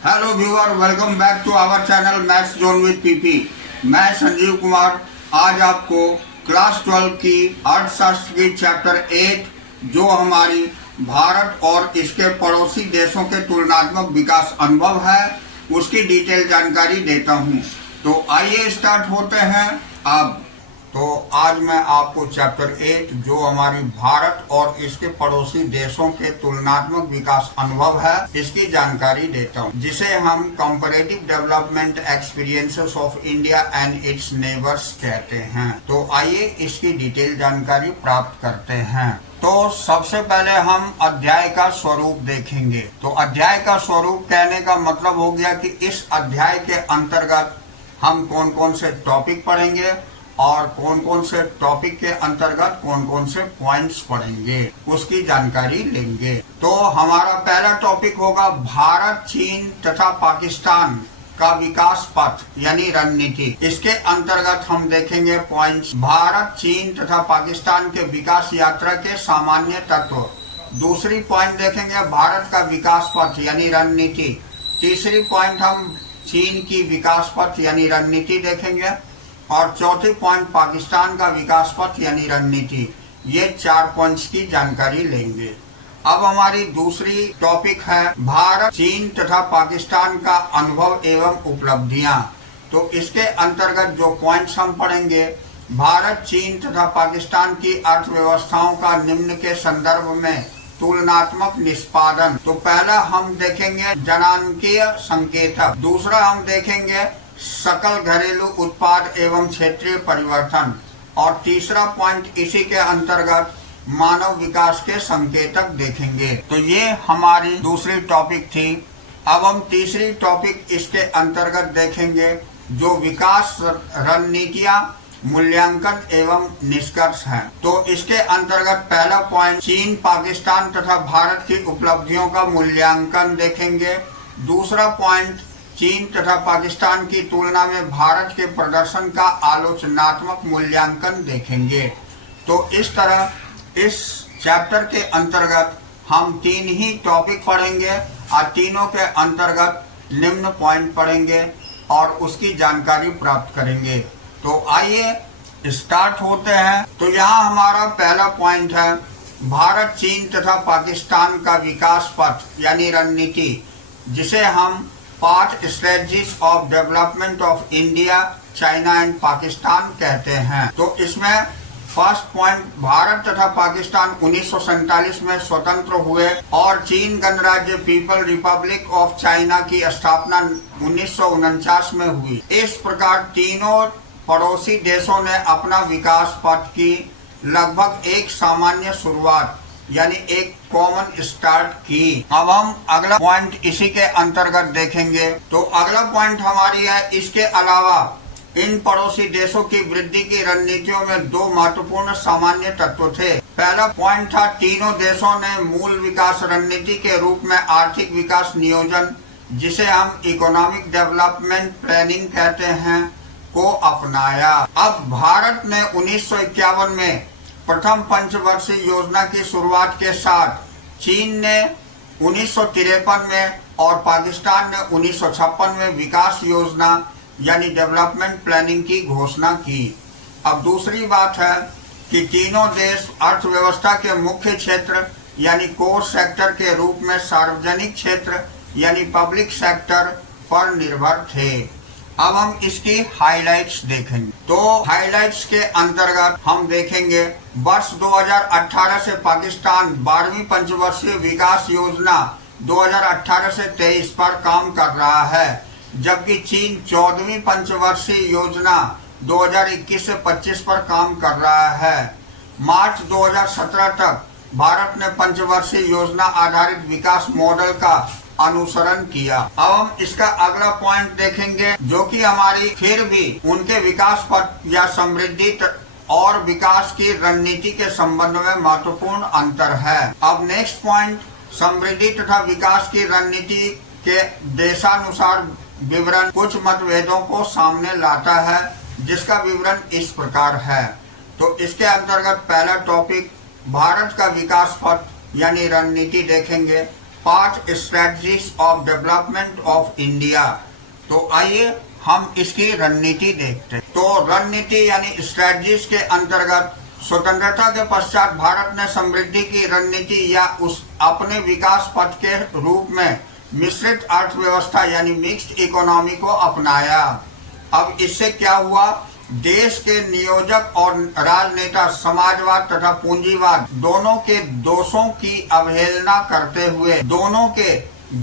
Hello viewer, welcome back to our channel maths zone with PP. मैं संजीव कुमार आज आपको class 12 की अर्थशास्त्र की चैप्टर 8 जो हमारी भारत और इसके पड़ोसी देशों के तुलनात्मक विकास अनुभव है उसकी डिटेल जानकारी देता हूं। तो आइए स्टार्ट होते हैं अब। तो आज मैं आपको चैप्टर 8 जो हमारी भारत और इसके पड़ोसी देशों के तुलनात्मक विकास अनुभव है इसकी जानकारी देता हूँ, जिसे हम comparative development experiences of India and it's neighbours कहते हैं। तो आइए इसकी डिटेल जानकारी प्राप्त करते हैं। तो सबसे पहले हम अध्याय का स्वरूप देखेंगे। तो अध्याय का स्वरूप कहने का मतलब हो गया कि इस अध्याय के अंतर्गत हम कौन कौन से टॉपिक पढ़ेंगे और कौन कौन से टॉपिक के अंतर्गत कौन कौन से पॉइंट्स पढ़ेंगे उसकी जानकारी लेंगे। तो हमारा पहला टॉपिक होगा भारत, चीन तथा पाकिस्तान का विकास पथ यानी रणनीति। इसके अंतर्गत हम देखेंगे पॉइंट्स: भारत, चीन तथा पाकिस्तान के विकास यात्रा के सामान्य तत्व। दूसरी पॉइंट देखेंगे भारत का विकास पथ यानी रणनीति। तीसरी पॉइंट हम चीन की विकास पथ यानी रणनीति देखेंगे और चौथी पॉइंट पाकिस्तान का विकास पथ यानी रणनीति। ये 4 पॉइंट्स की जानकारी लेंगे। अब हमारी दूसरी टॉपिक है भारत, चीन तथा पाकिस्तान का अनुभव एवं उपलब्धियां। तो इसके अंतर्गत जो पॉइंट्स हम पढ़ेंगे: भारत, चीन तथा पाकिस्तान की अर्थव्यवस्थाओं का निम्न के संदर्भ में तुलनात्मक निष्पादन। तो पहला हम देखेंगे जनांकीय संकेतक, दूसरा हम देखेंगे सकल घरेलू उत्पाद एवं क्षेत्रीय परिवर्तन और तीसरा पॉइंट इसी के अंतर्गत मानव विकास के संकेतक देखेंगे। तो ये हमारी दूसरी टॉपिक थी। अब हम तीसरी टॉपिक इसके अंतर्गत देखेंगे जो विकास रणनीतियां, मूल्यांकन एवं निष्कर्ष हैं। तो इसके अंतर्गत पहला पॉइंट चीन, पाकिस्तान तथा भारत की उपलब्धियों का मूल्यांकन देखेंगे। दूसरा पॉइंट चीन तथा पाकिस्तान की तुलना में भारत के प्रदर्शन का आलोचनात्मक मूल्यांकन देखेंगे। तो इस तरह इस चैप्टर के अंतर्गत हम 3 ही टॉपिक पढ़ेंगे और तीनों के अंतर्गत निम्न पॉइंट पढ़ेंगे और उसकी जानकारी प्राप्त करेंगे। तो आइए स्टार्ट होते हैं। तो यहाँ हमारा पहला पॉइंट है भारत, चीन तथा पाकिस्तान का विकास पथ यानी रणनीति, जिसे हम path strategies of development of India, China and Pakistan कहते हैं। तो इसमें फर्स्ट पॉइंट भारत तथा पाकिस्तान 1947 में स्वतंत्र हुए और चीन गणराज्य पीपल रिपब्लिक ऑफ चाइना की स्थापना 1949 में हुई। इस प्रकार तीनों पड़ोसी देशों ने अपना विकास पथ की लगभग एक सामान्य शुरुआत यानी एक कॉमन स्टार्ट की। अब हम अगला पॉइंट इसी के अंतर्गत देखेंगे। तो अगला पॉइंट हमारी है इसके अलावा इन पड़ोसी देशों की वृद्धि की रणनीतियों में 2 महत्वपूर्ण सामान्य तत्व थे। पहला पॉइंट था तीनों देशों ने मूल विकास रणनीति के रूप में आर्थिक विकास नियोजन, जिसे हम इकोनॉमिक डेवलपमेंट प्लानिंग कहते हैं, को अपनाया। अब भारत ने 1951 में प्रथम पंचवर्षीय योजना की शुरुआत के साथ, चीन ने 1953 में और पाकिस्तान ने 1956 में विकास योजना यानी डेवलपमेंट प्लानिंग की घोषणा की। अब दूसरी बात है कि तीनों देश अर्थव्यवस्था के मुख्य क्षेत्र यानी कोर सेक्टर के रूप में सार्वजनिक क्षेत्र यानी पब्लिक सेक्टर पर निर्भर थे। अब हम इसकी हाइलाइट्स देखेंगे। तो हाइलाइट्स के अंतर्गत हम देखेंगे वर्ष 2018 से पाकिस्तान 12वीं पंचवर्षीय विकास योजना 2018 से 23 पर काम कर रहा है, जबकि चीन 14वीं पंचवर्षीय योजना 2021 से 25 पर काम कर रहा है। मार्च 2017 तक भारत ने पंचवर्षीय योजना आधारित विकास मॉडल का अनुसरण किया। अब हम इसका अगला पॉइंट देखेंगे जो कि हमारी फिर भी उनके विकास पथ या समृद्धि और विकास की रणनीति के संबंध में महत्वपूर्ण अंतर है। अब नेक्स्ट पॉइंट समृद्धि तथा विकास की रणनीति के देशानुसार विवरण कुछ मतभेदों को सामने लाता है, जिसका विवरण इस प्रकार है। तो इसके अंतर्गत पहला टॉपिक भारत का विकास पथ यानी रणनीति देखेंगे। 5 strategies of development of India. तो आइए हम इसकी रणनीति देखते हैं। तो रणनीति यानी स्ट्रेटजीज के अंतर्गत स्वतंत्रता के पश्चात भारत ने समृद्धि की रणनीति या उस अपने विकास पथ के रूप में मिश्रित अर्थव्यवस्था यानी मिक्स्ड इकोनॉमी को अपनाया। अब इससे क्या हुआ, देश के नियोजक और राजनेता समाजवाद तथा पूंजीवाद दोनों के दोषों की अवहेलना करते हुए दोनों के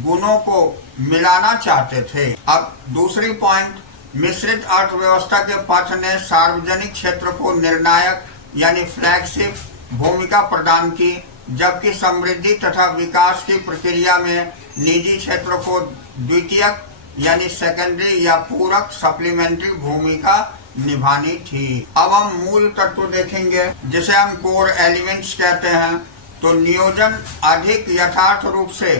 गुणों को मिलाना चाहते थे। अब दूसरी पॉइंट, मिश्रित अर्थव्यवस्था के पथ ने सार्वजनिक क्षेत्र को निर्णायक यानी फ्लैगशिप भूमिका प्रदान की, जबकि समृद्धि तथा विकास की प्रक्रिया में निजी क्षेत्र को द्वितीयक यानी सेकेंडरी या पूरक सप्लीमेंट्री भूमिका निभानी थी। अब हम मूल तत्व देखेंगे जिसे हम कोर एलिमेंट्स कहते हैं। तो नियोजन अधिक यथार्थ रूप से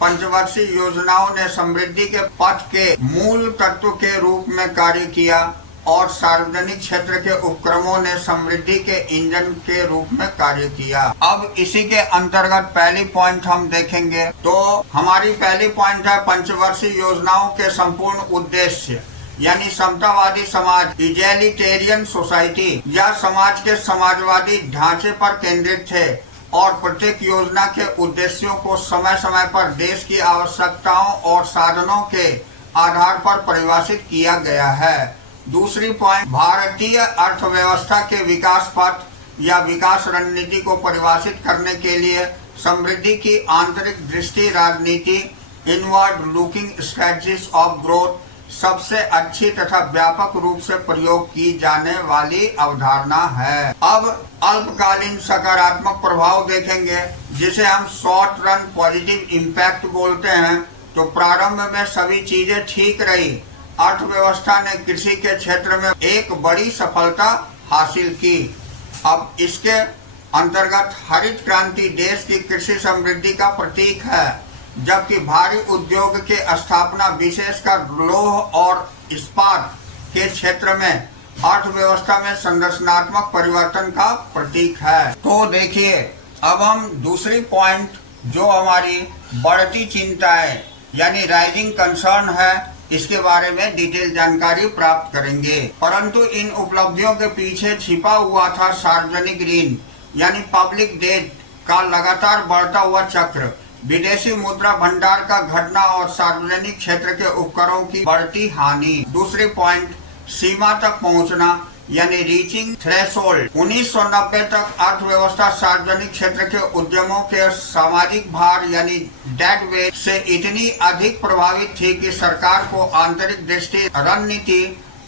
पंचवर्षीय योजनाओं ने समृद्धि के पथ के मूल तत्व के रूप में कार्य किया और सार्वजनिक क्षेत्र के उपक्रमों ने समृद्धि के इंजन के रूप में कार्य किया। अब इसी के अंतर्गत पहली पॉइंट हम देखेंगे। तो हमारी पहली पॉइंट है पंचवर्षीय योजनाओं के संपूर्ण उद्देश्य यानी समतावादी समाज इगैलिटेरियन सोसाइटी या समाज के समाजवादी ढांचे पर केंद्रित थे और प्रत्येक योजना के उद्देश्यों को समय समय पर देश की आवश्यकताओं और साधनों के आधार पर परिभाषित किया गया है। दूसरी पॉइंट, भारतीय अर्थव्यवस्था के विकास पथ या विकास रणनीति को परिभाषित करने के लिए समृद्धि की आंतरिक दृष्टि राजनीति inward looking strategies of growth सबसे अच्छी तथा व्यापक रूप से प्रयोग की जाने वाली अवधारणा है। अब अल्पकालीन सकारात्मक प्रभाव देखेंगे जिसे हम शॉर्ट रन पॉजिटिव इम्पैक्ट बोलते हैं। तो प्रारंभ में सभी चीजें ठीक रही, अर्थव्यवस्था ने कृषि के क्षेत्र में एक बड़ी सफलता हासिल की। अब इसके अंतर्गत हरित क्रांति देश की कृषि समृद्धि का प्रतीक है, जबकि भारी उद्योग के स्थापना विशेषकर लौह और इस्पात के क्षेत्र में अर्थव्यवस्था में संरचनात्मक परिवर्तन का प्रतीक है। तो देखिए, अब हम दूसरी पॉइंट जो हमारी बढ़ती चिंताएं यानी राइजिंग कंसर्न है, इसके बारे में डिटेल जानकारी प्राप्त करेंगे। परंतु इन उपलब्धियों के पीछे छिपा हुआ था सार्वजनिक ऋण यानी पब्लिक डेट का लगातार बढ़ता हुआ चक्र, विदेशी मुद्रा भंडार का घटना और सार्वजनिक क्षेत्र के उपकरणों की बढ़ती हानि। दूसरी पॉइंट, सीमा तक पहुंचना यानी रीचिंग थ्रेशोल्ड। 1990 तक अर्थव्यवस्था सार्वजनिक क्षेत्र के उद्यमों के सामाजिक भार यानी डेड वेट से इतनी अधिक प्रभावित थी कि सरकार को आंतरिक दृष्टि रणनीति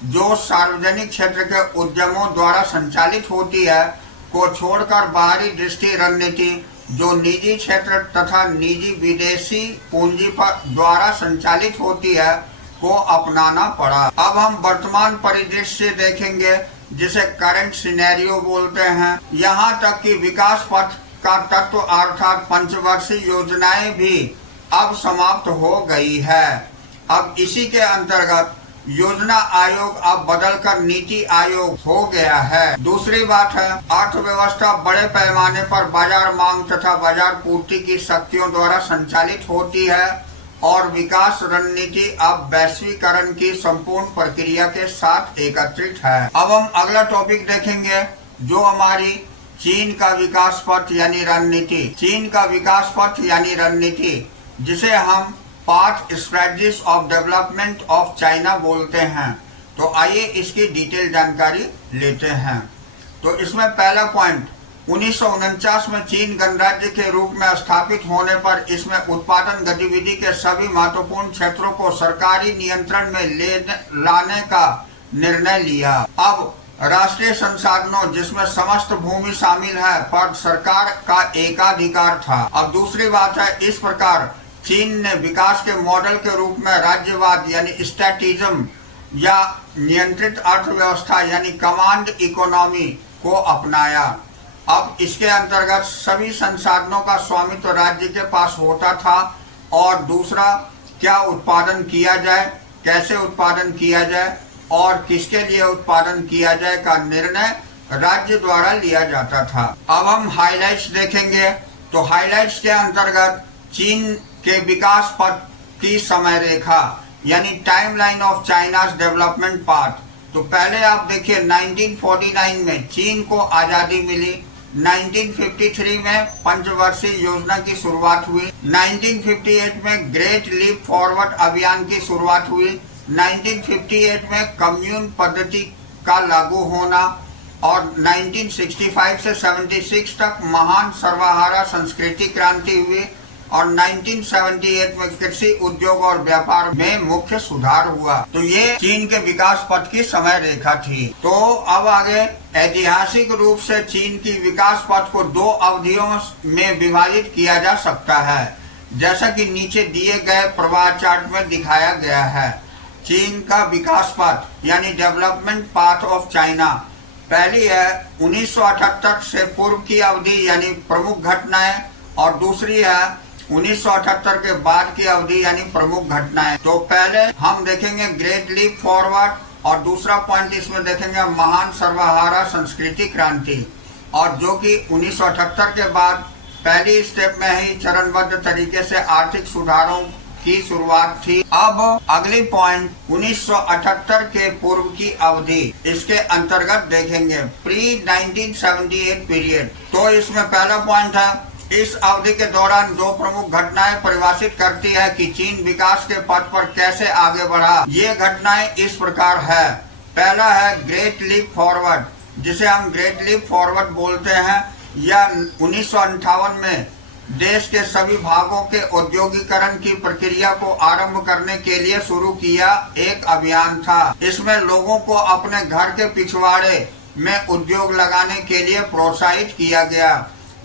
जो सार्वजनिक क्षेत्र के उद्यमों द्वारा संचालित होती है को छोड़कर बाहरी दृष्टि रणनीति जो निजी क्षेत्र तथा निजी विदेशी पूंजी पर द्वारा संचालित होती है को अपनाना पड़ा। अब हम वर्तमान परिदृश्य देखेंगे जिसे करंट सिनेरियो बोलते हैं। यहाँ तक कि विकास पथ का तत्व अर्थात पंचवर्षीय योजनाएं भी अब समाप्त हो गई है। अब इसी के अंतर्गत योजना आयोग अब बदलकर नीति आयोग हो गया है। दूसरी बात है, अर्थव्यवस्था बड़े पैमाने पर बाजार मांग तथा बाजार पूर्ति की शक्तियों द्वारा संचालित होती है और विकास रणनीति अब वैश्वीकरण की संपूर्ण प्रक्रिया के साथ एकत्रित है। अब हम अगला टॉपिक देखेंगे जो हमारी चीन का विकास पथ यानी रणनीति। चीन का विकास पथ यानी रणनीति जिसे हम 5 strategies of development of China बोलते हैं। तो आइए इसकी डिटेल जानकारी लेते हैं। तो इसमें पहला पॉइंट, 1949 में चीन गणराज्य के रूप में स्थापित होने पर इसमें उत्पादन गतिविधि के सभी महत्वपूर्ण क्षेत्रों को सरकारी नियंत्रण में लाने का निर्णय लिया। अब राष्ट्रीय संसाधनों जिसमें समस्त भूमि शामिल है पर सरकार का एकाधिकार था। अब दूसरी बात है, इस प्रकार चीन ने विकास के मॉडल के रूप में राज्यवाद यानी स्टैटिज्म या नियंत्रित अर्थव्यवस्था यानी कमांड इकोनॉमी को अपनाया। अब इसके अंतर्गत सभी संसाधनों का स्वामित्व राज्य के पास होता था और दूसरा क्या उत्पादन किया जाए, कैसे उत्पादन किया जाए और किसके लिए उत्पादन किया जाए का निर्णय राज्य द्वारा लिया जाता था। अब हम हाइलाइट्स देखेंगे। तो हाइलाइट्स के अंतर्गत चीन के विकास पथ की समय रेखा यानी timeline of China's development path. तो पहले आप देखिए 1949 में चीन को आजादी मिली, 1953 में पंचवर्षीय योजना की शुरुआत हुई, 1958 में ग्रेट लीप फॉरवर्ड अभियान की शुरुआत हुई, 1958 में कम्यून पद्धति का लागू होना और 1965 से 76 तक महान सर्वहारा संस्कृति क्रांति हुई और 1978 में कृषि उद्योग और व्यापार में मुख्य सुधार हुआ। तो ये चीन के विकास पथ की समय रेखा थी। तो अब आगे ऐतिहासिक रूप से चीन की विकास पथ को दो अवधियों में विभाजित किया जा सकता है, जैसा कि नीचे दिए गए प्रवाह चार्ट में दिखाया गया है। चीन का विकास पथ यानी डेवलपमेंट पाथ ऑफ चाइना, पहली है 1978 से पूर्व की अवधि यानी प्रमुख घटनाएं और दूसरी है 1978 के बाद की अवधि यानी प्रमुख घटनाएं। तो पहले हम देखेंगे ग्रेट लीप फॉरवर्ड और दूसरा पॉइंट इसमें देखेंगे महान सर्वहारा संस्कृति क्रांति, और जो कि 1978 के बाद पहली स्टेप में ही चरणबद्ध तरीके से आर्थिक सुधारों की शुरुआत थी। अब अगली पॉइंट 1978 के पूर्व की अवधि, इसके अंतर्गत देखेंगे प्री 1978 पीरियड। तो इसमें पहला पॉइंट है इस अवधि के दौरान जो प्रमुख घटनाएं परिभाषित करती है कि चीन विकास के पथ पर कैसे आगे बढ़ा। ये घटनाएं इस प्रकार है। पहला है ग्रेट लीप फॉरवर्ड, जिसे हम ग्रेट लीप फॉरवर्ड बोलते हैं। यह 1958 में देश के सभी भागों के औद्योगिकरण की प्रक्रिया को आरंभ करने के लिए शुरू किया एक अभियान था। इसमें लोगों को अपने घर के पिछवाड़े में उद्योग लगाने के लिए प्रोत्साहित किया गया।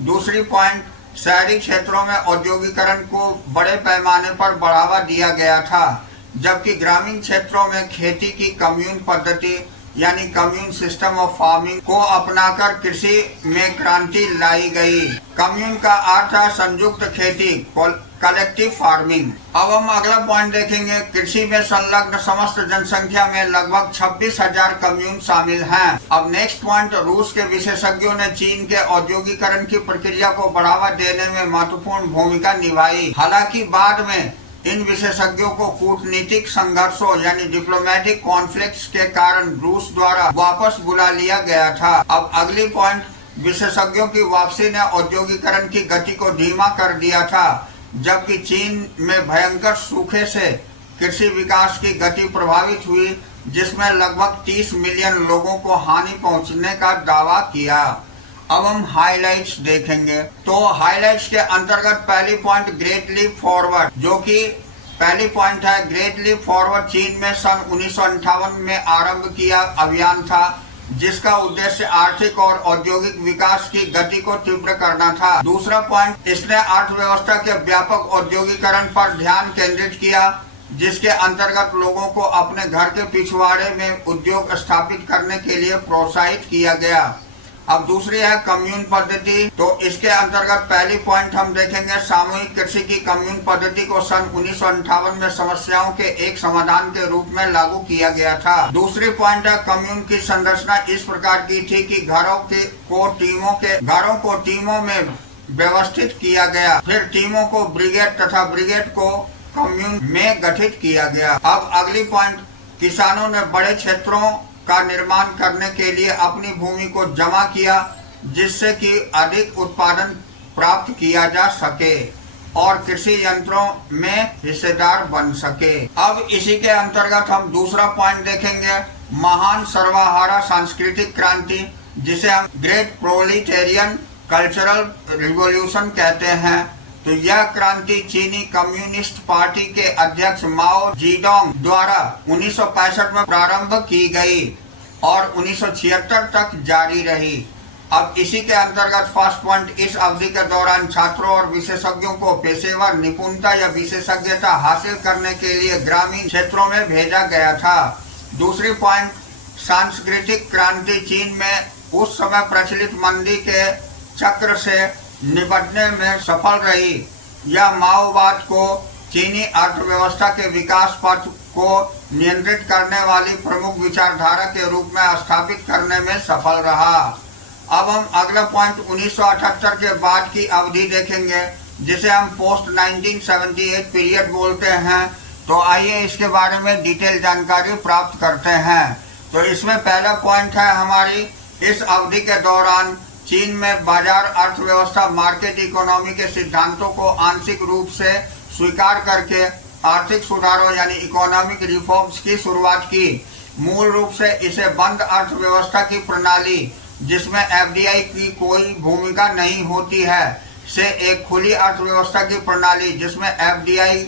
दूसरी पॉइंट, शहरी क्षेत्रों में औद्योगिकरण को बड़े पैमाने पर बढ़ावा दिया गया था, जबकि ग्रामीण क्षेत्रों में खेती की कम्यून पद्धति यानी कम्यून सिस्टम ऑफ फार्मिंग को अपनाकर कृषि में क्रांति लाई गई। कम्यून का अर्थ है संयुक्त खेती, कलेक्टिव फार्मिंग। अब हम अगला पॉइंट देखेंगे, कृषि में संलग्न समस्त जनसंख्या में लगभग 26,000 कम्यून शामिल हैं। अब नेक्स्ट पॉइंट, रूस के विशेषज्ञों ने चीन के औद्योगिकरण की प्रक्रिया को बढ़ावा देने में महत्वपूर्ण भूमिका निभाई। हालांकि बाद में इन विशेषज्ञों को कूटनीतिक संघर्षों यानी डिप्लोमेटिक कॉन्फ्लिक्ट्स के कारण रूस द्वारा वापस बुला लिया गया था। अब अगली पॉइंट, विशेषज्ञों की वापसी ने औद्योगिकरण की गति को धीमा कर दिया था, जबकि चीन में भयंकर सूखे से कृषि विकास की गति प्रभावित हुई, जिसमें लगभग 30 मिलियन लोगों को हानि पहुंचने का दावा किया। अब हम हाइलाइट्स देखेंगे। तो हाइलाइट्स के अंतर्गत पहली पॉइंट ग्रेट लीप फॉरवर्ड, जो कि पहली पॉइंट है ग्रेट लीप फॉरवर्ड चीन में सन 1958 में आरंभ किया अभियान था, जिसका उद्देश्य आर्थिक और औद्योगिक विकास की गति को तीव्र करना था। दूसरा पॉइंट, इसने अर्थव्यवस्था के व्यापक औद्योगिकरण पर ध्यान केंद्रित किया, जिसके अंतर्गत लोगों को अपने घर के पिछवाड़े में उद्योग स्थापित करने के लिए प्रोत्साहित किया गया। अब दूसरी है कम्यून पद्धति। तो इसके अंतर्गत पहली पॉइंट हम देखेंगे सामूहिक कृषि की कम्यून पद्धति को सन 1958 में समस्याओं के एक समाधान के रूप में लागू किया गया था। दूसरी पॉइंट है कम्यून की संरचना इस प्रकार की थी कि घरों को टीमों में व्यवस्थित किया गया, फिर टीमों को ब्रिगेड तथा ब्रिगेड को कम्यून में गठित किया गया। अब अगली पॉइंट, किसानों ने बड़े क्षेत्रों का निर्माण करने के लिए अपनी भूमि को जमा किया, जिससे कि अधिक उत्पादन प्राप्त किया जा सके और कृषि यंत्रों में हिस्सेदार बन सके। अब इसी के अंतर्गत हम दूसरा पॉइंट देखेंगे, महान सर्वहारा सांस्कृतिक क्रांति, जिसे हम ग्रेट प्रोलिटेरियन कल्चरल रिवॉल्यूशन कहते हैं। तो यह क्रांति चीनी कम्युनिस्ट पार्टी के अध्यक्ष माओ जेडोंग द्वारा 1965 में प्रारंभ की गई और 1976 तक जारी रही। अब इसी के अंतर्गत फर्स्ट पॉइंट, इस अवधि के दौरान छात्रों और विशेषज्ञों को पेशेवर निपुणता या विशेषज्ञता हासिल करने के लिए ग्रामीण क्षेत्रों में भेजा गया था। दूसरी पॉइंट, सांस्कृतिक क्रांति चीन में उस समय प्रचलित मंदी के चक्र से निपटने में सफल रही। यह माओवाद को चीनी अर्थव्यवस्था के विकास पथ को नियंत्रित करने वाली प्रमुख विचारधारा के रूप में स्थापित करने में सफल रहा। अब हम अगला पॉइंट 1978 के बाद की अवधि देखेंगे। जिसे हम पोस्ट 1978 पीरियड बोलते हैं। तो आइए इसके बारे में डिटेल जानकारी प्राप्त करते हैं। तो इसमें पहला पॉइंट है हमारी, इस अवधि के दौरान चीन में बाजार अर्थव्यवस्था मार्केट इकोनॉमी के सिद्धांतों को आंशिक रूप से स्वीकार करके आर्थिक सुधारों यानी इकोनॉमिक रिफॉर्म्स की शुरुआत की। मूल रूप से इसे बंद अर्थव्यवस्था की प्रणाली, जिसमें एफडीआई की कोई भूमिका नहीं होती है, से एक खुली अर्थव्यवस्था की प्रणाली जिसमें एफडीआई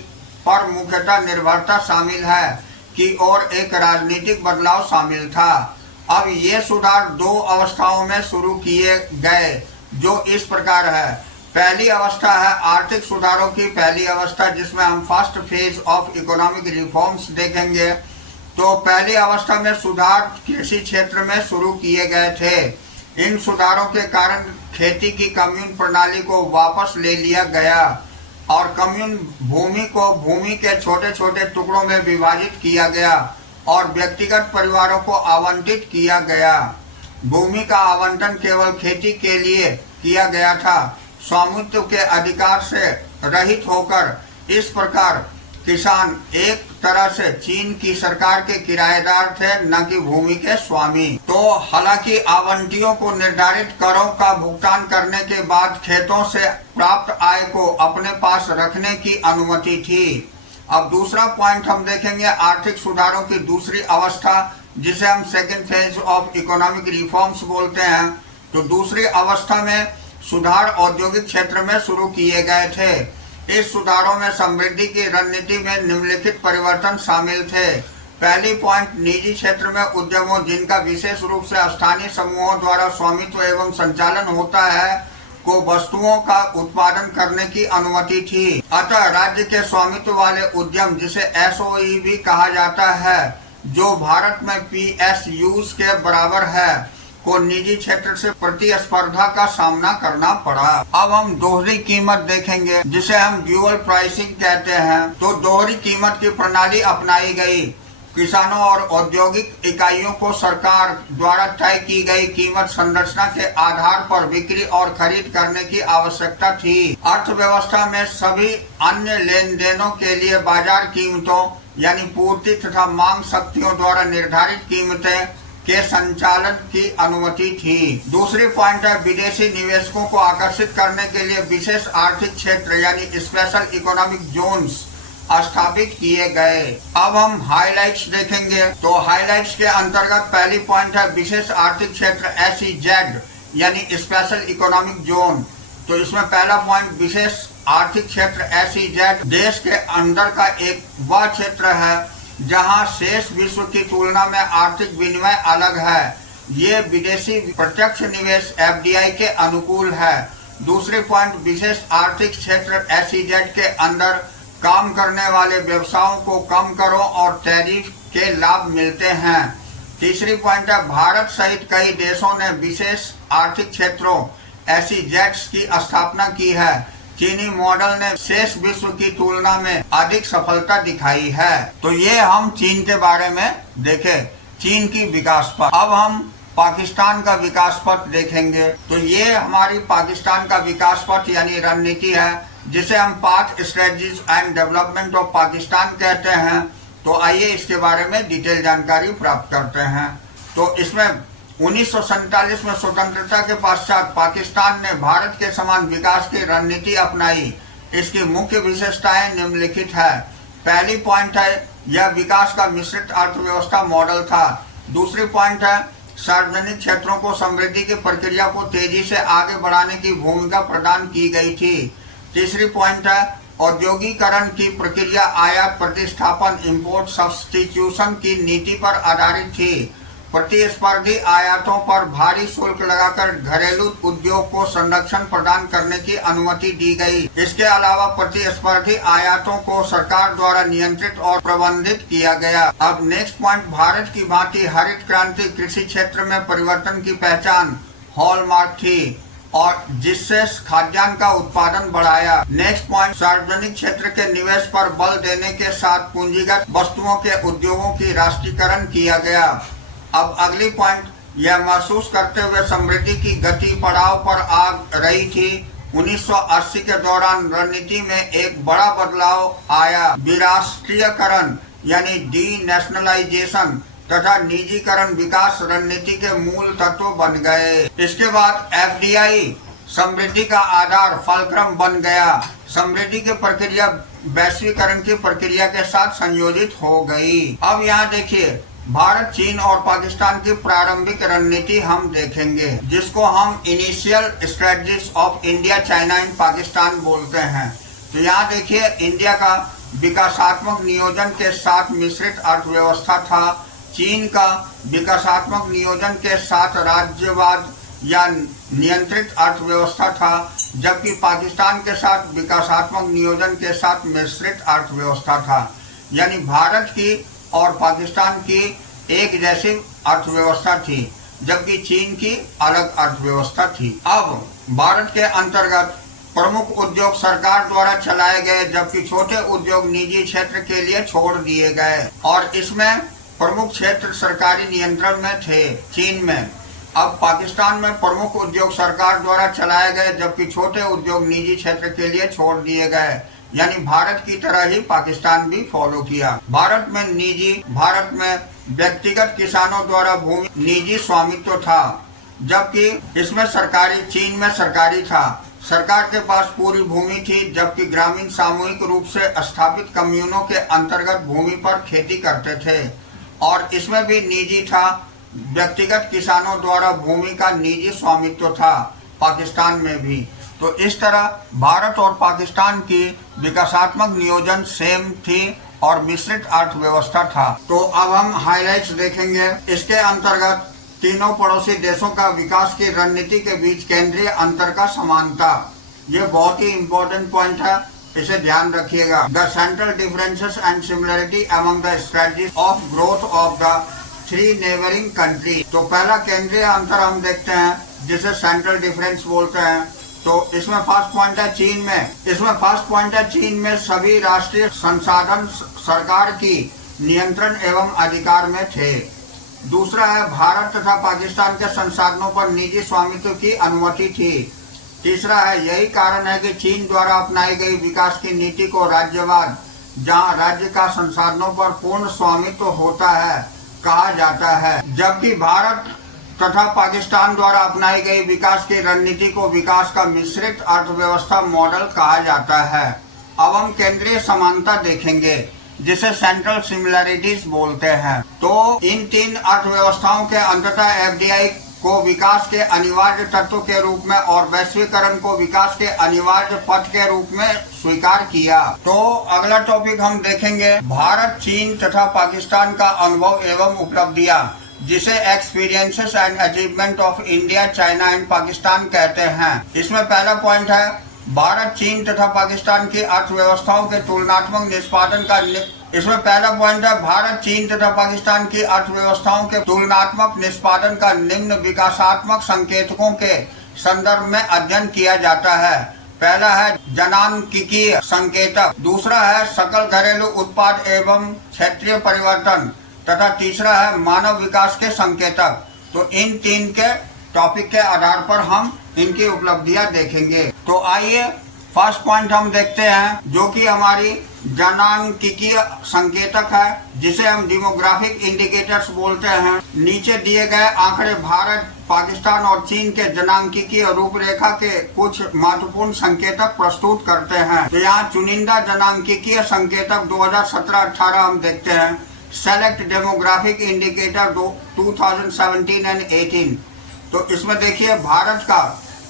पर मुख्यतः निर्भरता शामिल है की ओर एक राजनीतिक बदलाव शामिल था। अब ये सुधार दो अवस्थाओं में शुरू किए गए, जो इस प्रकार है। पहली अवस्था है आर्थिक सुधारों की पहली अवस्था, जिसमें हम first phase of economic reforms देखेंगे। तो पहली अवस्था में सुधार कृषि क्षेत्र में शुरू किए गए थे। इन सुधारों के कारण खेती की कम्यून प्रणाली को वापस ले लिया गया और कम्यून भूमि को भूमि के छोटे छोटे टुकड़ों में विभाजित किया गया और व्यक्तिगत परिवारों को आवंटित किया गया। भूमि का आवंटन केवल खेती के लिए किया गया था, स्वामित्व के अधिकार से रहित होकर। इस प्रकार किसान एक तरह से चीन की सरकार के किराएदार थे, न कि भूमि के स्वामी। तो हालांकि आवंटियों को निर्धारित करों का भुगतान करने के बाद खेतों से प्राप्त आय को अपने पास रखने की अनुमति थी। अब दूसरा पॉइंट हम देखेंगे आर्थिक सुधारों की दूसरी अवस्था, जिसे हम second phase of economic reforms बोलते हैं। तो दूसरी अवस्था में सुधार औद्योगिक क्षेत्र में शुरू किए गए थे। इस सुधारों में समृद्धि की रणनीति में निम्नलिखित परिवर्तन शामिल थे। पहली पॉइंट, निजी क्षेत्र में उद्यमों जिनका विशेष रूप से स्थानीय समूहों द्वारा स्वामित्व एवं संचालन होता है, को वस्तुओं का उत्पादन करने की अनुमति थी। अतः राज्य के स्वामित्व वाले उद्यम, जिसे एसओई भी कहा जाता है, जो भारत में पीएसयूज के बराबर है, को निजी क्षेत्र से प्रतिस्पर्धा का सामना करना पड़ा। अब हम दोहरी कीमत देखेंगे, जिसे हम ड्यूअल प्राइसिंग कहते हैं। तो दोहरी कीमत की प्रणाली अपनाई गई। किसानों और औद्योगिक इकाइयों को सरकार द्वारा तय की गई कीमत संरचना के आधार पर बिक्री और खरीद करने की आवश्यकता थी। अर्थव्यवस्था में सभी अन्य लेन देनों के लिए बाजार कीमतों यानी पूर्ति तथा मांग शक्तियों द्वारा निर्धारित कीमतें के संचालन की अनुमति थी। दूसरी पॉइंट है विदेशी निवेशकों को आकर्षित करने के लिए विशेष आर्थिक क्षेत्र यानी स्पेशल इकोनॉमिक जोन्स स्थापित किए गए। अब हम हाइलाइट्स देखेंगे। तो हाइलाइट्स के अंतर्गत पहली पॉइंट है विशेष आर्थिक क्षेत्र SEZ यानी स्पेशल इकोनॉमिक जोन। तो इसमें पहला पॉइंट, विशेष आर्थिक क्षेत्र SEZ देश के अंदर का एक वह क्षेत्र है जहां शेष विश्व की तुलना में आर्थिक विनिमय अलग है। ये विदेशी प्रत्यक्ष निवेश FDI के अनुकूल है। दूसरी पॉइंट, विशेष आर्थिक क्षेत्र SEZ के अंदर काम करने वाले व्यवसायों को कम करों और टैरिफ के लाभ मिलते हैं। तीसरी पॉइंट है भारत सहित कई देशों ने विशेष आर्थिक क्षेत्रों SEZ की स्थापना की है। चीनी मॉडल ने शेष विश्व की तुलना में अधिक सफलता दिखाई है। तो ये हम चीन के बारे में देखे, चीन की विकास पथ। अब हम पाकिस्तान का विकास पथ देखेंगे। तो ये हमारी पाकिस्तान का विकास पथ यानी रणनीति है, जिसे हम path strategies and development of Pakistan कहते हैं। तो आइए इसके बारे में डिटेल जानकारी प्राप्त करते हैं। तो इसमें 1947 में स्वतंत्रता के पश्चात पाकिस्तान ने भारत के समान विकास की रणनीति अपनाई। इसकी मुख्य विशेषताएं निम्नलिखित है। पहली पॉइंट है यह विकास का मिश्रित अर्थव्यवस्था मॉडल था। दूसरी पॉइंट है सार्वजनिक क्षेत्रों को समृद्धि की प्रक्रिया को तेजी से आगे बढ़ाने की भूमिका प्रदान की गई थी। तीसरी पॉइंट है औद्योगिकरण की प्रक्रिया आयात प्रतिस्थापन इंपोर्ट सब्स्टिट्यूशन की नीति पर आधारित थी। प्रतिस्पर्धी आयातों पर भारी शुल्क लगाकर घरेलू उद्योग को संरक्षण प्रदान करने की अनुमति दी गई। इसके अलावा प्रतिस्पर्धी आयातों को सरकार द्वारा नियंत्रित और प्रबंधित किया गया। अब नेक्स्ट पॉइंट, भारत की भांति हरित क्रांति कृषि क्षेत्र में परिवर्तन की पहचान हॉलमार्क थी और जिससे खाद्यान्न का उत्पादन बढ़ाया। नेक्स्ट पॉइंट, सार्वजनिक क्षेत्र के निवेश पर बल देने के साथ पूंजीगत वस्तुओं के उद्योगों की राष्ट्रीयकरण किया गया। अब अगली पॉइंट, यह महसूस करते हुए समृद्धि की गति पड़ाव पर आ रही थी 1980 के दौरान रणनीति में एक बड़ा बदलाव आया। विराष्ट्रीयकरण यानी डी नेशनलाइजेशन तथा निजीकरण विकास रणनीति के मूल तत्व बन गए। इसके बाद एफडीआई समृद्धि का आधार फलक्रम बन गया। समृद्धि की प्रक्रिया वैश्वीकरण की प्रक्रिया के साथ संयोजित हो गई। अब यहाँ देखिए, भारत, चीन और पाकिस्तान की प्रारंभिक रणनीति हम देखेंगे, जिसको हम initial strategies of India, China and Pakistan बोलते हैं। तो यहाँ देखिए, इंडिया का विकासात्मक नियोजन के साथ मिश्रित अर्थव्यवस्था था। चीन का विकासात्मक नियोजन के साथ राज्यवाद या नियंत्रित अर्थव्यवस्था था, जबकि पाकिस्तान के साथ विकासात्मक नियोजन के साथ मिश्रित अर्थव्यवस्था था। यानी भारत की और पाकिस्तान की एक जैसी अर्थव्यवस्था थी, जबकि चीन की अलग अर्थव्यवस्था थी। अब भारत के अंतर्गत प्रमुख उद्योग सरकार द्वारा चलाए गए, जबकि छोटे उद्योग निजी क्षेत्र के लिए छोड़ दिए गए, और इसमें प्रमुख क्षेत्र सरकारी नियंत्रण में थे चीन में। अब पाकिस्तान में प्रमुख उद्योग सरकार द्वारा चलाए गए, जबकि छोटे उद्योग निजी क्षेत्र के लिए छोड़ दिए गए। यानी भारत की तरह ही पाकिस्तान भी फॉलो किया। भारत में व्यक्तिगत किसानों द्वारा भूमि निजी स्वामित्व था, जबकि इसमें सरकारी, चीन में सरकारी था। सरकार के पास पूरी भूमि थी, जबकि ग्रामीण सामूहिक रूप से स्थापित कम्यूनों के अंतर्गत भूमि पर खेती करते थे, और इसमें भी निजी था। व्यक्तिगत किसानों द्वारा भूमि का निजी स्वामित्व था पाकिस्तान में भी। तो इस तरह भारत और पाकिस्तान की विकासात्मक नियोजन सेम थी और मिश्रित अर्थव्यवस्था था। तो अब हम हाइलाइट्स देखेंगे। इसके अंतर्गत तीनों पड़ोसी देशों का विकास की रणनीति के बीच केंद्रीय अंतर का समानता, ये बहुत ही इम्पोर्टेंट पॉइंट है, इसे ध्यान रखिएगा। The central differences and similarity among the strategies of growth of the three neighbouring country. तो पहला केंद्रीय अंतर हम देखते हैं, जिसे सेंट्रल डिफरेंस बोलते हैं। तो इसमें फर्स्ट पॉइंट है चीन में सभी राष्ट्रीय संसाधन सरकार की नियंत्रण एवं अधिकार में थे। दूसरा है, भारत तथा पाकिस्तान के संसाधनों पर निजी स्वामित्व की अनुमति थी। तीसरा है, यही कारण है कि चीन द्वारा अपनाई गई विकास की नीति को राज्यवाद, जहां राज्य का संसाधनों पर पूर्ण स्वामित्व होता है, कहा जाता है, जबकि भारत तथा पाकिस्तान द्वारा अपनाई गई विकास की रणनीति को विकास का मिश्रित अर्थव्यवस्था मॉडल कहा जाता है। अब हम केंद्रीय समानता देखेंगे, जिसे सेंट्रल सिमिलरिटीज बोलते हैं। तो इन तीन अर्थव्यवस्थाओं के अंततः एफडीआई को विकास के अनिवार्य तत्व के रूप में और वैश्वीकरण को विकास के अनिवार्य पथ के रूप में स्वीकार किया। तो अगला टॉपिक हम देखेंगे, भारत, चीन तथा पाकिस्तान का अनुभव एवं उपलब्धियां, जिसे experiences and achievement of India, China and Pakistan कहते हैं। इसमें पहला पॉइंट है, भारत, चीन तथा पाकिस्तान की अर्थव्यवस्थाओं के तुलनात्मक निष्पादन का इसमें पहला पॉइंट है, भारत, चीन तथा पाकिस्तान की अर्थव्यवस्थाओं के तुलनात्मक निष्पादन का निम्न विकासात्मक संकेतकों के संदर्भ में अध्ययन किया जाता है। पहला है जनांकिकीय संकेतक, दूसरा है सकल घरेलू उत्पाद एवं क्षेत्रीय परिवर्तन, तथा तीसरा है मानव विकास के संकेतक। तो इन तीन के टॉपिक के आधार पर हम इनकी उपलब्धियां देखेंगे। तो आइए फर्स्ट पॉइंट हम देखते हैं, जो कि हमारी जनांकिकीय संकेतक है, जिसे हम डेमोग्राफिक इंडिकेटर्स बोलते हैं। नीचे दिए गए आंकड़े भारत, पाकिस्तान और चीन के जनांकिकीय रूपरेखा के कुछ महत्वपूर्ण संकेतक प्रस्तुत करते हैं। तो यहाँ चुनिंदा जनांकिकीय संकेतक 2017-18 हम देखते हैं। Select demographic indicator 2017 and 18। तो इसमें देखिए, भारत का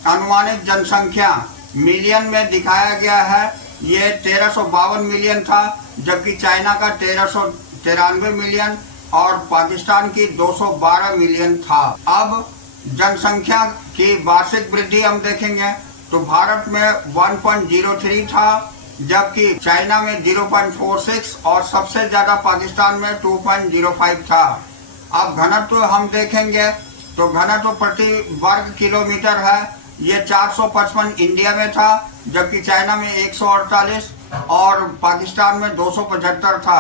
अनुमानित जनसंख्या मिलियन में दिखाया गया है, ये 1352 मिलियन था, जबकि चाइना का 1393 मिलियन और पाकिस्तान की 212 मिलियन था। अब जनसंख्या की वार्षिक वृद्धि हम देखेंगे, तो भारत में 1.03 था, जबकि चाइना में 0.46 और सबसे ज्यादा पाकिस्तान में 2.05 था। अब घनत्व हम देखेंगे, तो घनत्व प्रति वर्ग किलोमीटर है, ये 455 इंडिया में था, जबकि चाइना में 148 और पाकिस्तान में 275 था।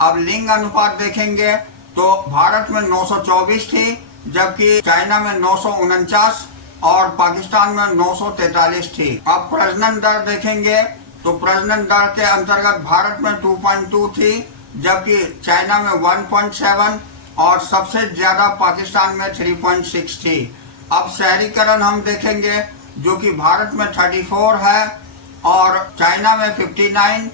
अब लिंग अनुपात देखेंगे, तो भारत में 924 थी, जबकि चाइना में 949 और पाकिस्तान में 943 थी। अब प्रजनन दर देखेंगे तो प्रजनन दर के अंतर्गत भारत में 2.2 थी, जबकि चाइना में 1.7 और सबसे ज्यादा पाकिस्तान में 3.6 थी। अब शहरीकरण हम देखेंगे जो कि भारत में 34 है और चाइना में 59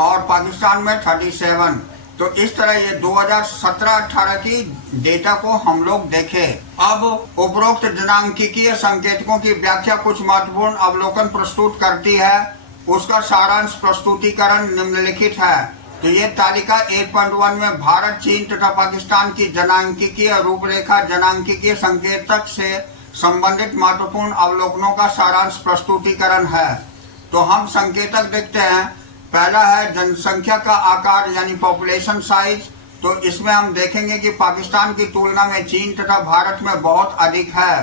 और पाकिस्तान में 37। तो इस तरह ये 2017-18 की डेटा को हम लोग देखें। अब उपरोक्त जनांकीय संकेतकों की व्याख्या कुछ महत्वपूर्ण अवलोकन प्रस्तुत करती है। उसका सारांश प्रस्तुतिकरण निम्नलिखित है। तो ये तालिका 8.1 में भारत, चीन तथा पाकिस्तान की जनांकीय रूपरेखा जनांकीय संकेतक से संबंधित महत्वपूर्ण अवलोकनों का सारांश प्रस्तुतिकरण है। तो हम संकेतक देखते हैं। पहला है जनसंख्या का आकार यानी पॉपुलेशन साइज। तो इसमें हम देखेंगे कि पाकिस्तान की तुलना में चीन तथा भारत में बहुत अधिक है।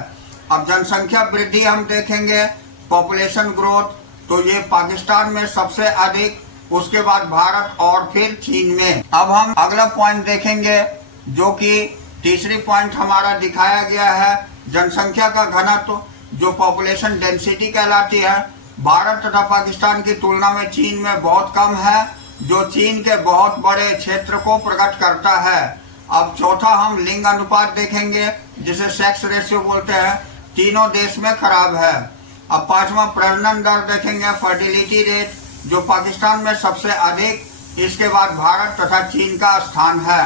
अब जनसंख्या वृद्धि हम देखेंगे, पॉपुलेशन ग्रोथ, तो ये पाकिस्तान में सबसे अधिक, उसके बाद भारत और फिर चीन में। अब हम अगला पॉइंट देखेंगे जो कि तीसरी पॉइंट हमारा दिखाया गया है, जनसंख्या का घनत्व जो पॉपुलेशन डेंसिटी कहलाती है, भारत तथा पाकिस्तान की तुलना में चीन में बहुत कम है, जो चीन के बहुत बड़े क्षेत्र को प्रकट करता है। अब चौथा हम लिंग अनुपात देखेंगे जिसे सेक्स रेशियो बोलते हैं, तीनों देश में खराब है। अब पांचवा प्रजनन दर देखेंगे, फर्टिलिटी रेट, जो पाकिस्तान में सबसे अधिक, इसके बाद भारत तथा चीन का स्थान है।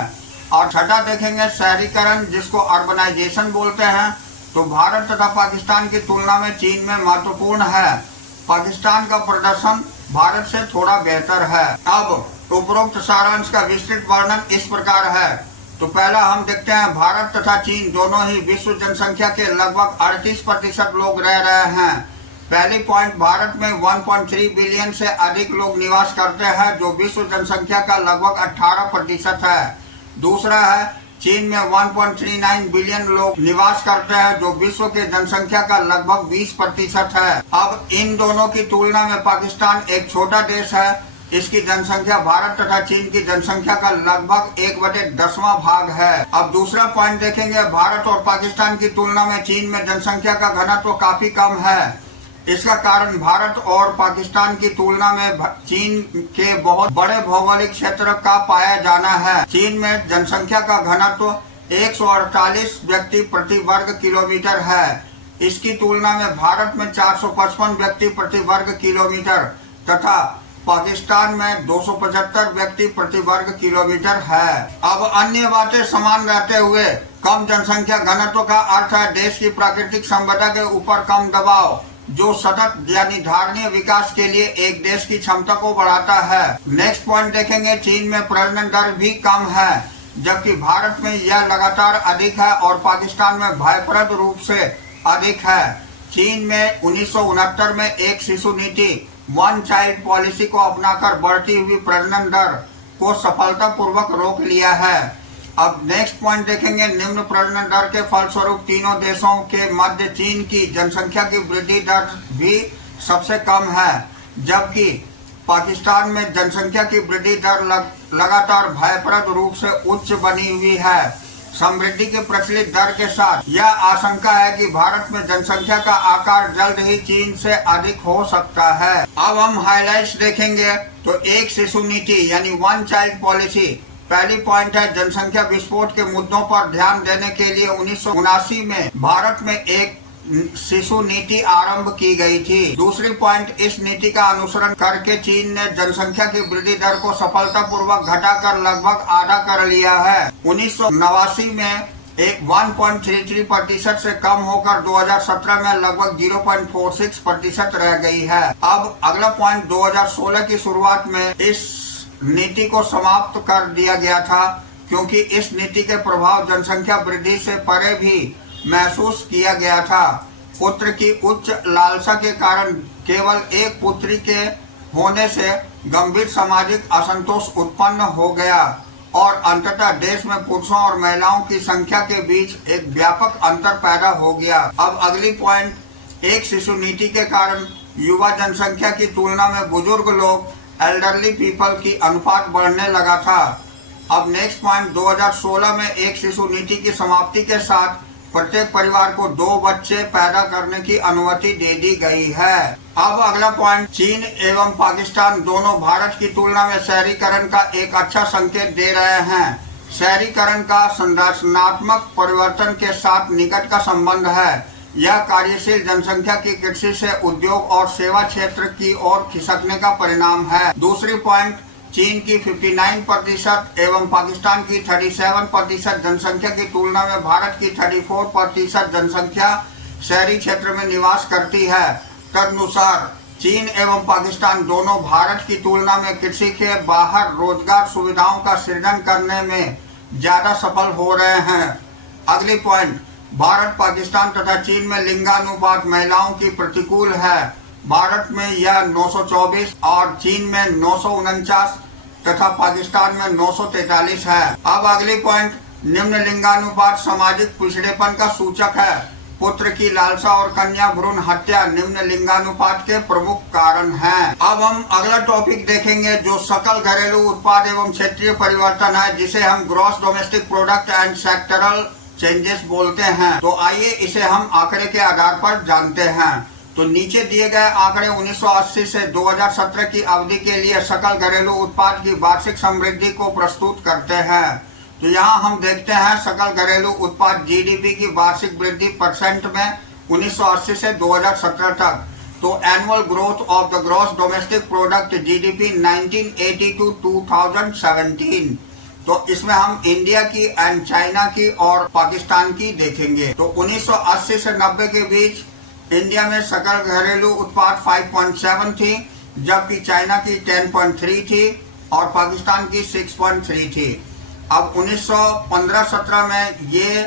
और छठा देखेंगे शहरीकरण जिसको अर्बनाइजेशन बोलते हैं, तो भारत तथा पाकिस्तान की तुलना में चीन में महत्वपूर्ण है। पाकिस्तान का प्रदर्शन भारत से थोड़ा बेहतर है। अब उपरोक्त सारांश का विस्तृत वर्णन इस प्रकार है। तो पहला हम देखते हैं भारत तथा चीन दोनों ही विश्व जनसंख्या के लगभग 38% लोग रह रहे हैं। पहली पॉइंट, भारत में 1.3 बिलियन से अधिक लोग निवास करते हैं जो विश्व जनसंख्या का लगभग 18% है। दूसरा है चीन में 1.39 बिलियन लोग निवास करते हैं जो विश्व के जनसंख्या का लगभग 20% है। अब इन दोनों की तुलना में पाकिस्तान एक छोटा देश है। इसकी जनसंख्या भारत तथा चीन की जनसंख्या का लगभग 1/10वां भाग है। अब दूसरा पॉइंट देखेंगे, भारत और पाकिस्तान की तुलना में चीन में जनसंख्या का घनत्व काफी कम है। इसका कारण भारत और पाकिस्तान की तुलना में चीन के बहुत बड़े भौगोलिक क्षेत्र का पाया जाना है। चीन में जनसंख्या का घनत्व 148 व्यक्ति प्रति वर्ग किलोमीटर है। इसकी तुलना में भारत में 455 व्यक्ति प्रति वर्ग किलोमीटर तथा पाकिस्तान में 275 व्यक्ति प्रति वर्ग किलोमीटर है। अब अन्य बातें समान रहते हुए कम जनसंख्या घनत्व का अर्थ है देश की प्राकृतिक संपदा के ऊपर कम दबाव, जो सतत यानी धारणीय विकास के लिए एक देश की क्षमता को बढ़ाता है। नेक्स्ट पॉइंट देखेंगे, चीन में प्रजनन दर भी कम है जबकि भारत में यह लगातार अधिक है और पाकिस्तान में भयप्रद रूप से अधिक है। चीन में 1969 में एक शिशु नीति वन चाइल्ड पॉलिसी को अपनाकर बढ़ती हुई प्रजनन दर को सफलतापूर्वक रोक लिया है। अब नेक्स्ट पॉइंट देखेंगे, निम्न प्रजनन दर के फलस्वरूप तीनों देशों के मध्य चीन की जनसंख्या की वृद्धि दर भी सबसे कम है, जबकि पाकिस्तान में जनसंख्या की वृद्धि दर लगातार भयप्रद रूप से उच्च बनी हुई है। समृद्धि की प्रचलित दर के साथ यह आशंका है कि भारत में जनसंख्या का आकार जल्द ही चीन से अधिक हो सकता है। अब हम हाइलाइट्स देखेंगे, तो एक शिशु नीति यानी वन चाइल्ड पॉलिसी। पहली पॉइंट है जनसंख्या विस्फोट के मुद्दों पर ध्यान देने के लिए 1979 में भारत में एक शिशु नीति आरंभ की गई थी। दूसरी पॉइंट, इस नीति का अनुसरण करके चीन ने जनसंख्या की वृद्धि दर को सफलतापूर्वक घटाकर लगभग आधा कर लिया है। 1989 में एक 1.33% से कम होकर 2017 में लगभग 0.46% रह गई है। अब अगला पॉइंट, 2016 की शुरुआत में इस नीति को समाप्त कर दिया गया था क्योंकि इस नीति के प्रभाव जनसंख्या वृद्धि से परे भी महसूस किया गया था। पुत्र की उच्च लालसा के कारण केवल एक पुत्री के होने से गंभीर सामाजिक असंतोष उत्पन्न हो गया और अंततः देश में पुरुषों और महिलाओं की संख्या के बीच एक व्यापक अंतर पैदा हो गया। अब अगली पॉइंट, एक शिशु नीति के कारण युवा जनसंख्या की तुलना में बुजुर्ग लोग एल्डरली पीपल की अनुपात बढ़ने लगा था। अब नेक्स्ट पॉइंट, 2016 में एक शिशु नीति की समाप्ति के साथ प्रत्येक परिवार को 2 बच्चे पैदा करने की अनुमति दे दी गई है। अब अगला पॉइंट, चीन एवं पाकिस्तान दोनों भारत की तुलना में शहरीकरण का एक अच्छा संकेत दे रहे हैं। शहरीकरण का संरचनात्मक परिवर्तन के साथ निकट का संबंध है। यह कार्यशील जनसंख्या की कृषि से उद्योग और सेवा क्षेत्र की ओर खिसकने का परिणाम है। दूसरी पॉइंट, चीन की 59% एवं पाकिस्तान की 37% जनसंख्या की तुलना में भारत की 34% जनसंख्या शहरी क्षेत्र में निवास करती है। तदनुसार चीन एवं पाकिस्तान दोनों भारत की तुलना में कृषि के बाहर रोजगार सुविधाओं का सृजन करने में ज्यादा सफल हो रहे हैं। अगली पॉइंट, भारत, पाकिस्तान तथा चीन में लिंगानुपात महिलाओं की प्रतिकूल है। भारत में यह 924 और चीन में 949 तथा पाकिस्तान में 943 है। अब अगली पॉइंट, निम्न लिंगानुपात सामाजिक पिछड़ेपन का सूचक है। पुत्र की लालसा और कन्या भ्रूण हत्या निम्न लिंगानुपात के प्रमुख कारण हैं। अब हम अगला टॉपिक देखेंगे जो सकल घरेलू उत्पाद एवं क्षेत्रीय परिवर्तन है, जिसे हम gross domestic product and sectoral changes बोलते हैं। तो आइए इसे हम आंकड़े के आधार पर जानते हैं। तो नीचे दिए गए आंकड़े 1980 से 2017 की अवधि के लिए सकल घरेलू उत्पाद की वार्षिक समृद्धि को प्रस्तुत करते हैं। तो यहाँ हम देखते हैं सकल घरेलू उत्पाद जीडीपी की वार्षिक वृद्धि परसेंट में 1980 से 2017 तक। तो annual growth of the gross domestic product GDP 1980 to 2017। तो इसमें हम इंडिया की एंड चाइना की और पाकिस्तान की देखेंगे। तो 1980 से 90 के बीच इंडिया में सकल घरेलू उत्पाद 5.7 थी, जबकि चाइना की 10.3 थी और पाकिस्तान की 6.3 थी। अब 1915-17 में ये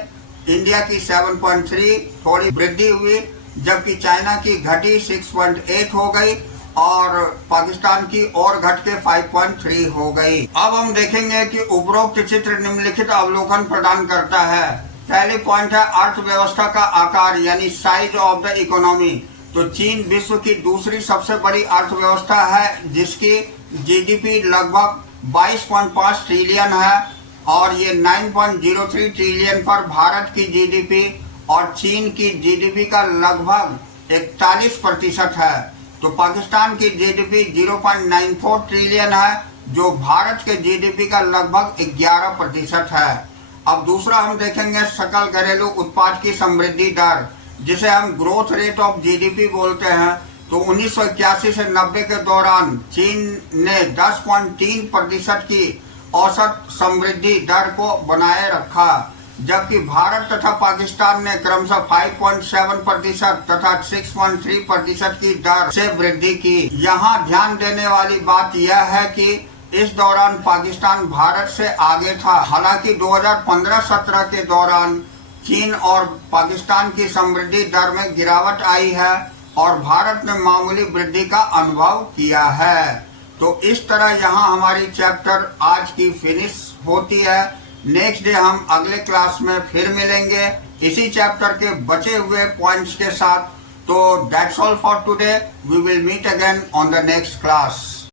इंडिया की 7.3 थोड़ी वृद्धि हुई, जबकि चाइना की घटी 6.8 हो गई और पाकिस्तान की और घट के 5.3 हो गई। अब हम देखेंगे कि उपरोक्त चित्र निम्नलिखित अवलोकन प्रदान करता है। पहली पॉइंट है अर्थव्यवस्था का आकार यानी साइज ऑफ द इकोनॉमी। तो चीन विश्व की दूसरी सबसे बड़ी अर्थव्यवस्था है, जिसकी जीडीपी लगभग 22.5 ट्रिलियन है और ये 9.03 ट्रिलियन पर भारत की जीडीपी और चीन की जीडीपी का लगभग 41% है। तो पाकिस्तान की जीडीपी 0.94 ट्रिलियन है, जो भारत के जीडीपी का लगभग 11% है। अब दूसरा हम देखेंगे सकल घरेलू उत्पाद की समृद्धि दर, जिसे हम ग्रोथ रेट ऑफ जीडीपी बोलते हैं। तो 1981 से 90 के दौरान चीन ने 10.3% की औसत समृद्धि दर को बनाए रखा, जबकि भारत तथा पाकिस्तान ने क्रमशः 5.7% तथा 6.3% की दर से वृद्धि की। यहाँ ध्यान देने वाली बात यह है कि इस दौरान पाकिस्तान भारत से आगे था। हालांकि 2015-17 के दौरान चीन और पाकिस्तान की समृद्धि दर में गिरावट आई है और भारत ने मामूली वृद्धि का अनुभव किया है। तो इस तरह यहाँ हमारी चैप्टर आज की फिनिश होती है। नेक्स्ट डे हम अगले क्लास में फिर मिलेंगे इसी चैप्टर के बचे हुए पॉइंट्स के साथ। तो that's all for today. We will meet again on the next class.